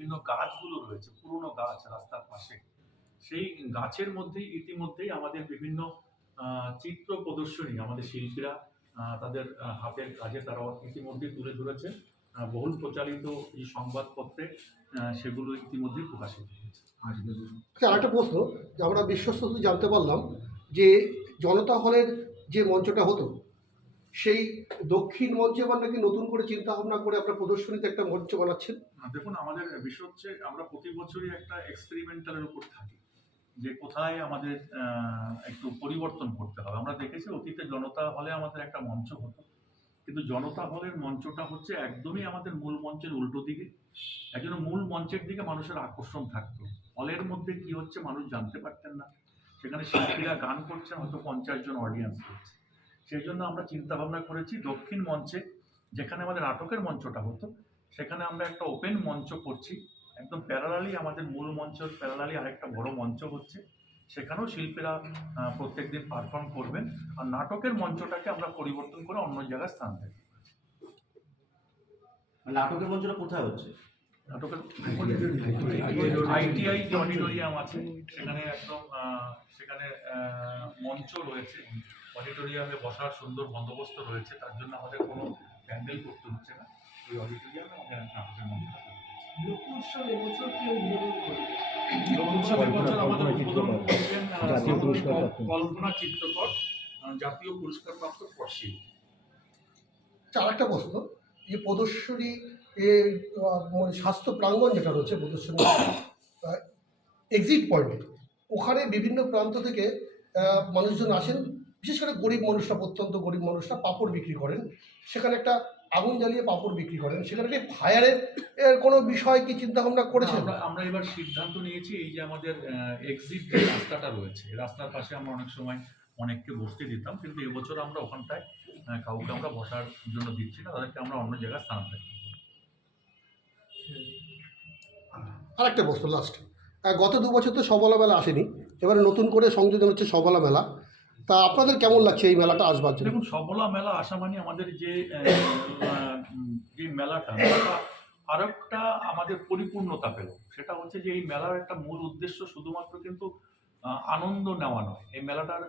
বিভিন্ন গাছগুলো রয়েছে, পুরনো গাছ রাস্তার পাশে, সেই গাছের মধ্যেই ইতিমধ্যেই আমাদের বিভিন্ন চিত্র প্রদর্শনী আমাদের শিল্পীরা তাদের হাতের কাজে তারা ইতিমধ্যেই তুলে ধরেছে। বহুল প্রচারিত এই সংবাদপত্রে সেগুলো ইতিমধ্যেই প্রকাশিত হয়েছে। আচ্ছা, আরেকটা প্রশ্ন, যে আমরা বিশ্বস্ত জানতে পারলাম যে জনতা হলের যে মঞ্চটা হতো সেই দক্ষিণ মঞ্চে এবার নাকি নতুন করে চিন্তা ভাবনা করে আপনার প্রদর্শনীতে একটা মঞ্চ বানাচ্ছেন। দেখুন, আমাদের বিষয় হচ্ছে আমরা প্রতি বছরই একটা এক্সপেরিমেন্টালের উপর থাকি যে কোথায় আমাদের একটু পরিবর্তন করতে হবে। আমরা দেখেছি অতীতে জনতা হলে আমাদের একটা মঞ্চ হতো, কিন্তু জনতা হলের মঞ্চটা হচ্ছে একদমই আমাদের মূল মঞ্চের উল্টো দিকে। একজন মূল মঞ্চের দিকে মানুষের আকর্ষণ থাকতো, হলের মধ্যে কি হচ্ছে মানুষ জানতে পারতেন না। সেখানে শিল্পীরা গান করছেন, হয়তো 50 জন অডিয়েন্স করছে। সেই জন্য আমরা চিন্তা ভাবনা করেছি দক্ষিণ মঞ্চে, যেখানে আমাদের নাটকের মঞ্চটা হতো, সেখানে আমরা একটা ওপেন মঞ্চ করছি। একদম প্যারালালি আমাদের মূল মঞ্চের প্যারালালি আরেকটা বড় মঞ্চ হচ্ছে, সেখানেও শিল্পীরা প্রত্যেকদিন পারফর্ম করবেন। আর নাটকের মঞ্চটাকে আমরা পরিবর্তন করে অন্য জায়গায় স্থান দেব। নাটকের মঞ্চটা কোথায় হচ্ছে? নাটকের আইটিআই যে অডিটোরিয়াম আছে সেখানে একদম সেখানে মঞ্চ রয়েছে, অডিটোরিয়ামে বসার সুন্দর বন্দোবস্ত রয়েছে। তার জন্য আমাদের কোনো প্যান্ডেল করতে হচ্ছে না, ওই অডিটোরিয়ামে আমাদের নাটকের মঞ্চটা তৈরি হচ্ছে। লোকোৎসব এবছর কেউ উদ্বোধন করবে? লোকোৎসব এবছর আমাদের উদ্বোধন করছেন কল্পনা চিত্রকর, জাতীয় পুরস্কারপ্রাপ্ত পড়শি। আরেকটা প্রশ্ন, যে প্রদর্শনী স্বাস্থ্য প্রাঙ্গণ যেটা রয়েছে প্রদর্শনী এক্সিট পয়েন্টে, ওখানে বিভিন্ন প্রান্ত থেকে মানুষজন আসেন, বিশেষ করে গরিব মানুষরা, অত্যন্ত গরিব মানুষরা পাঁপড় বিক্রি করেন। সেখানে একটা আগুন জ্বালিয়ে পাঁপড় বিক্রি করেন, সেখানে কি ফায়ারের কোনো বিষয় কি চিন্তা ভাবনা করেছেন? আমরা এবার সিদ্ধান্ত নিয়েছি এই যে আমাদের এক্সিট যে রাস্তাটা রয়েছে, রাস্তার পাশে আমরা অনেক সময় অনেককে বসতে দিতাম, কিন্তু এবছর আমরা ওখানটায় কাউকে আমরা বসার জন্য দিচ্ছি না, তাদেরকে আমরা অন্য জায়গায় স্থান দেব। আরেকটা প্রশ্ন লাস্ট, গত 2 বছর তো সবলা মেলা আসেনি, এবারে নতুন করে সংযোজন হচ্ছে সবলা মেলা। তা আপনাদের কেমন লাগছে এই মেলাটা আসবার জন্য? দেখুন, সবলা মেলা আসা মানে আমাদের যে মেলাটা আরো একটা আমাদের পরিপূর্ণতা পেল। সেটা হচ্ছে যে এই মেলার একটা মূল উদ্দেশ্য শুধুমাত্র কিন্তু আনন্দ নেওয়া নয়। এই মেলাটার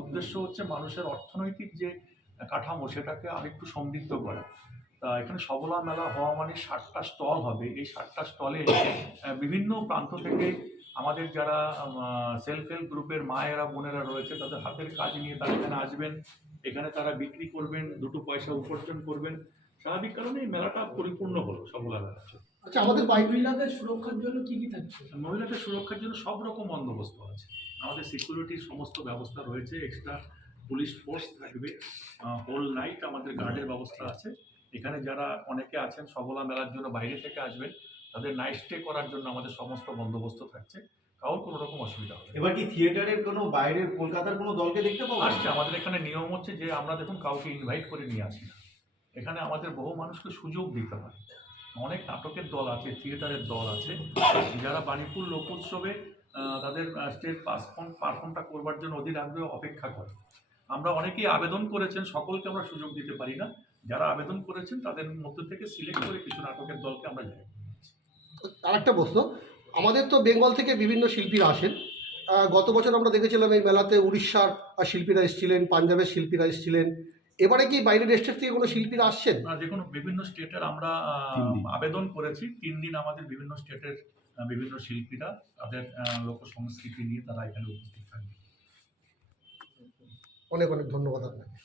উদ্দেশ্য হচ্ছে মানুষের অর্থনৈতিক যে কাঠামো সেটাকে আরেকটু সমৃদ্ধ করা। তা এখানে সবলা মেলা হওয়া মানে 60টা স্টল হবে। এই 60টা স্টলে বিভিন্ন প্রান্ত থেকে আমাদের যারা সেলফ হেল্প গ্রুপের মায়েরা বোনেরা রয়েছে তাদের হাতের কাজ নিয়ে তারা এখানে আসবেন, এখানে তারা বিক্রি করবেন, 2 পয়সা উপার্জন করবেন। স্বাভাবিক কারণে এই মেলাটা পরিপূর্ণ হলো সবলা মেলা। আচ্ছা, আমাদের মহিলাদের সুরক্ষার জন্য কি কি থাকছে? মহিলাদের সুরক্ষার জন্য সব রকম বন্দোবস্ত আছে, আমাদের সিকিউরিটির সমস্ত ব্যবস্থা রয়েছে, এক্সট্রা পুলিশ ফোর্স থাকবে, হোল নাইট আমাদের গার্ডের ব্যবস্থা আছে। এখানে যারা অনেকে আছেন সবলা মেলার জন্য বাইরে থেকে আসবেন, তাদের নাইট স্টে করার জন্য আমাদের সমস্ত বন্দোবস্ত থাকছে, কারোর কোনো রকম অসুবিধা হবে। এবার কি থিয়েটারের কোনো বাইরের কলকাতার কোনো দলকে দেখতে পাবো? আসছে, আমাদের এখানে নিয়ম হচ্ছে যে আমরা দেখুন কাউকে ইনভাইট করে নিয়ে আসি না, এখানে আমাদের বহু মানুষকে সুযোগ দিতে হয়। অনেক নাটকের দল আছে, থিয়েটারের দল আছে, যারা বাণীপুর লোকোৎসবে তাদের স্টেজ পারফর্মটা করবার জন্য অধীর আগ্রহে অপেক্ষা করে। আমরা অনেকেই আবেদন করেছেন, সকলকে আমরা সুযোগ দিতে পারি না, যারা আবেদন করেছেন তাদের মধ্যে থেকে সিলেক্ট করে কিছু নাটকের দলকে আমরা জায়গা দিচ্ছি। আরেকটা প্রশ্ন, আমাদের তো বেঙ্গল থেকে বিভিন্ন শিল্পীরা আসেন। গত বছর আমরা দেখেছিলাম এই মেলাতে উড়িষ্যার শিল্পীরা এসেছিলেন, পাঞ্জাবের শিল্পীরা এসেছিলেন। এবারে কি বাইরের স্টেট থেকে কোনো শিল্পীরা আসছেন? দেখুন, বিভিন্ন স্টেটের আমরা আবেদন করেছি, 3 দিন আমাদের বিভিন্ন স্টেটের বিভিন্ন শিল্পীরা তাদের লোক সংস্কৃতি নিয়ে তারা এখানে উপস্থিত থাকবে। অনেক অনেক ধন্যবাদ আপনাকে।